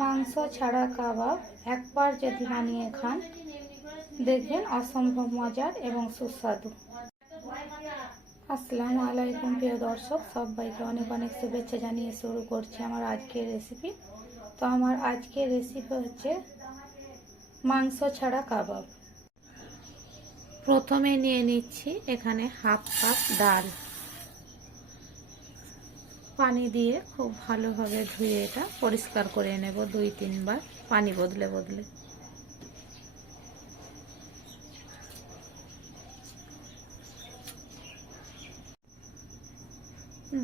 মাংস ছাড়া কাবাব একবার যদি বানিয়ে খান দেখবেন অসম্ভব মজার এবং সুস্বাদু। আসসালামু আলাইকুম প্রিয় দর্শক, সবাইকে অনেক অনেক শুভেচ্ছা জানিয়ে শুরু করছি আমার আজকের রেসিপি। তো আমার আজকের রেসিপি হচ্ছে মাংস ছাড়া কাবাব। প্রথমে নিয়ে নিচ্ছি এখানে হাফ কাপ ডাল। পানি দিয়ে খুব ভালোভাবে ধুয়ে এটা পরিষ্কার করে নেব 2-3 বার পানি বদলে বদলে।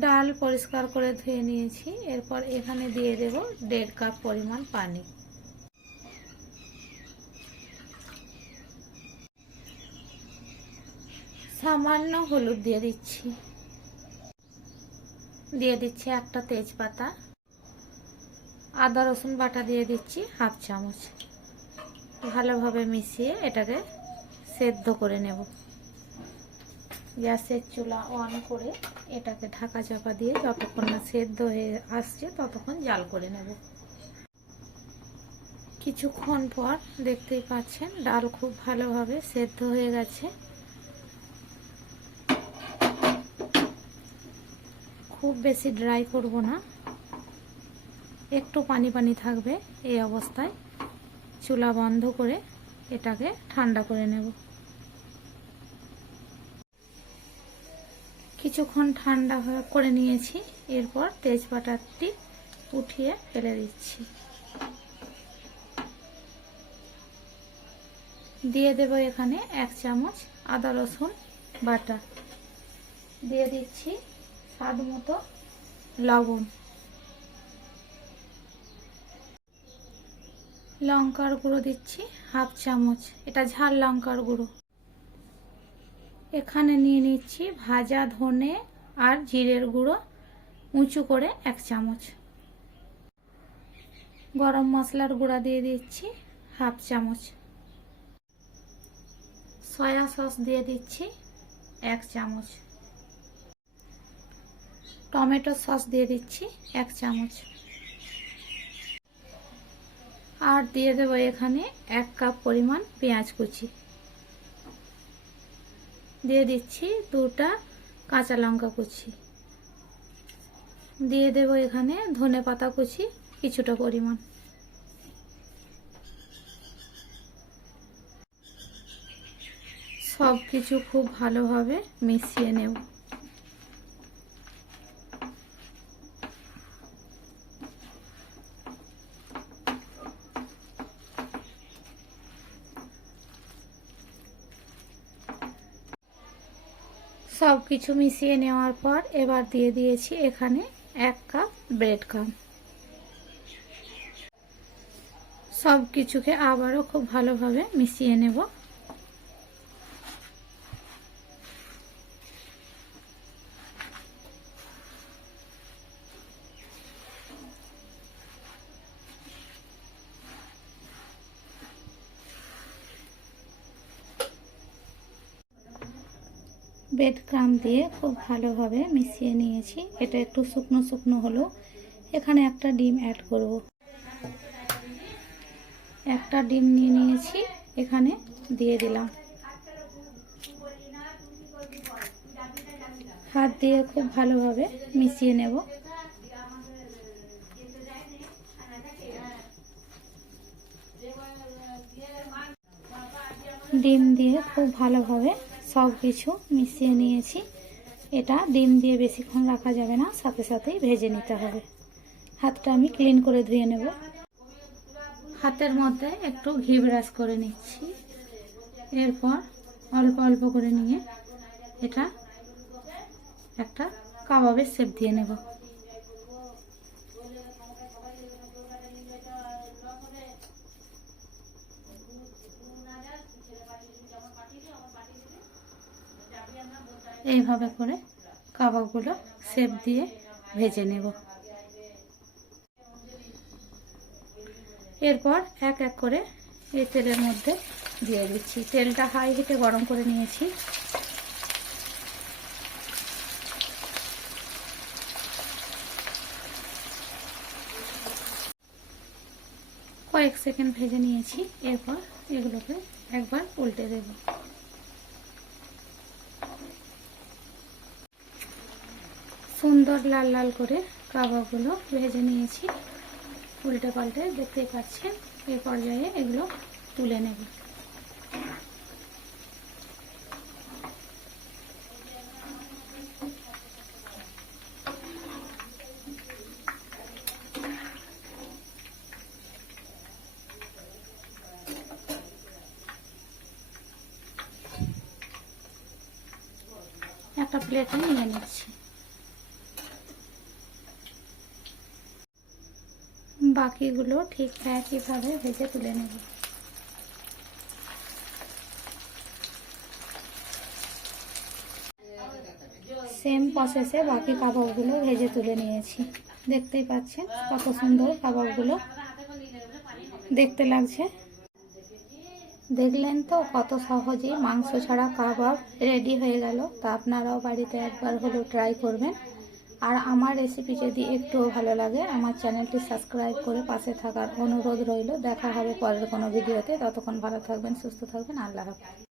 ডাল পরিষ্কার করে ধুয়ে নিয়েছি। এরপর এখানে দিয়ে দেব 1.5 কাপ পরিমাণ পানি। সামান্য হলুদ দিয়ে দিচ্ছি। দিয়ে দিচ্ছি একটা তেজপাতা। আদা রসুন বাটা দিয়ে দিচ্ছি হাফ চামচ। ভালোভাবে মিশিয়ে এটাকে সেদ্ধ করে নেব। গ্যাসের চুলা অন করে এটাকে ঢাকা চাপা দিয়ে যতক্ষণ না সেদ্ধ হয়ে আসছে ততক্ষণ জাল করে নেব। কিছুক্ষণ পর দেখতেই পাচ্ছেন ডাল খুব ভালোভাবে সেদ্ধ হয়ে গেছে। খুব বেশি ড্রাই করব না, একটু পানি পানি থাকবে। এই অবস্থায় চুলা বন্ধ করে এটাকে ঠান্ডা করে নেব। কিছুক্ষণ ঠান্ডা করে নিয়েছি। এরপর তেজপাতাটি উঠিয়ে ফেলে দিচ্ছি। দিয়ে দেব এখানে 1 চামচ আদা রসুন বাটা। দিয়ে দিচ্ছি স্বাদ মতো লবণ। লঙ্কার গুঁড়ো দিচ্ছি হাফ চামচ, এটা ঝাল লঙ্কার গুঁড়ো। এখানে নিয়ে নিচ্ছি ভাজা ধনে আর জিরের গুঁড়ো উঁচু করে 1 চামচ। গরম মশলার গুঁড়া দিয়ে দিচ্ছি হাফ চামচ। সয়া সস দিয়ে দিচ্ছি 1 চামচ। টমেটো সস দিয়ে দিচ্ছি 1 চামচ। আর দিয়ে দেবো এখানে 1 কাপ পরিমাণ পেঁয়াজ কুচি। দিয়ে দিচ্ছি 2টা কাঁচা লঙ্কা কুচি। দিয়ে দেবো এখানে ধনে পাতা কুচি কিছুটা পরিমাণ। সব কিছু খুব ভালোভাবে মিশিয়ে নেব। সব কিছু মিশিয়ে নেওয়ার পর এবার দিয়ে দিয়েছি এখানে 1 কাপ ব্রেড ক্রাম। সব কিছুকে আবারও খুব ভালোভাবে মিশিয়ে নেব। ব্রেড ক্রাম দিয়ে খুব ভালোভাবে মিশিয়ে নিয়েছি। এটা একটু শুকনো শুকনো হলো। এখানে একটা ডিম অ্যাড করব। একটা ডিম নিয়ে নিয়েছি, এখানে দিয়ে দিলাম। হাত দিয়ে খুব ভালোভাবে মিশিয়ে নেব। ডিম দিয়ে খুব ভালোভাবে সব কিছু মিশিয়ে নিয়েছি। এটা ডিম দিয়ে বেশিক্ষণ রাখা যাবে না, সাথে সাথেই ভেজে নিতে হবে। হাতটা আমি ক্লিন করে ধুয়ে নেব। হাতের মধ্যে একটু ঘি ব্রাশ করে নিচ্ছি। এরপর অল্প অল্প করে নিয়ে এটা একটা কাবাবের শেপ দিয়ে নেব। এইভাবে করে কাবাবগুলো শেপ দিয়ে ভেজে নেব। এরপর এক এক করে এই তেলের মধ্যে দিয়ে দিচ্ছি। তেলটা হাই হিটে গরম করে নিয়েছি। কয়েক সেকেন্ড ভেজে নিয়েছি। এরপর এগুলোকে একবার উল্টে দেব। সুন্দর লাল লাল করে কাবাবগুলো ভেজে নিয়েছি। উল্টে পাল্টে দেখতেই পাচ্ছেন। এই পর্যায়ে এগুলো তুলে নেব। একটা প্লেটে নিয়ে নিচ্ছি। বাকিগুলো ঠিক একইভাবে ভেজে তুলে নেব। সেম প্রসেসে বাকি কাবাবগুলো ভেজে তুলে নিয়েছি। দেখতেই পাচ্ছেন কত সুন্দর কাবাবগুলো দেখতে লাগছে। দেখলেন তো কত সহজেই মাংস ছাড়া কাবাব রেডি হয়ে গেল। তা আপনারাও বাড়িতে একবার হলেও ট্রাই করবেন। আর আমার রেসিপি যদি একটুও ভালো লাগে আমার চ্যানেলটি সাবস্ক্রাইব করে পাশে থাকার অনুরোধ রইল। দেখা হবে পরের কোনো ভিডিওতে। ততক্ষণ ভালো থাকবেন, সুস্থ থাকবেন। আল্লাহ হাফেজ।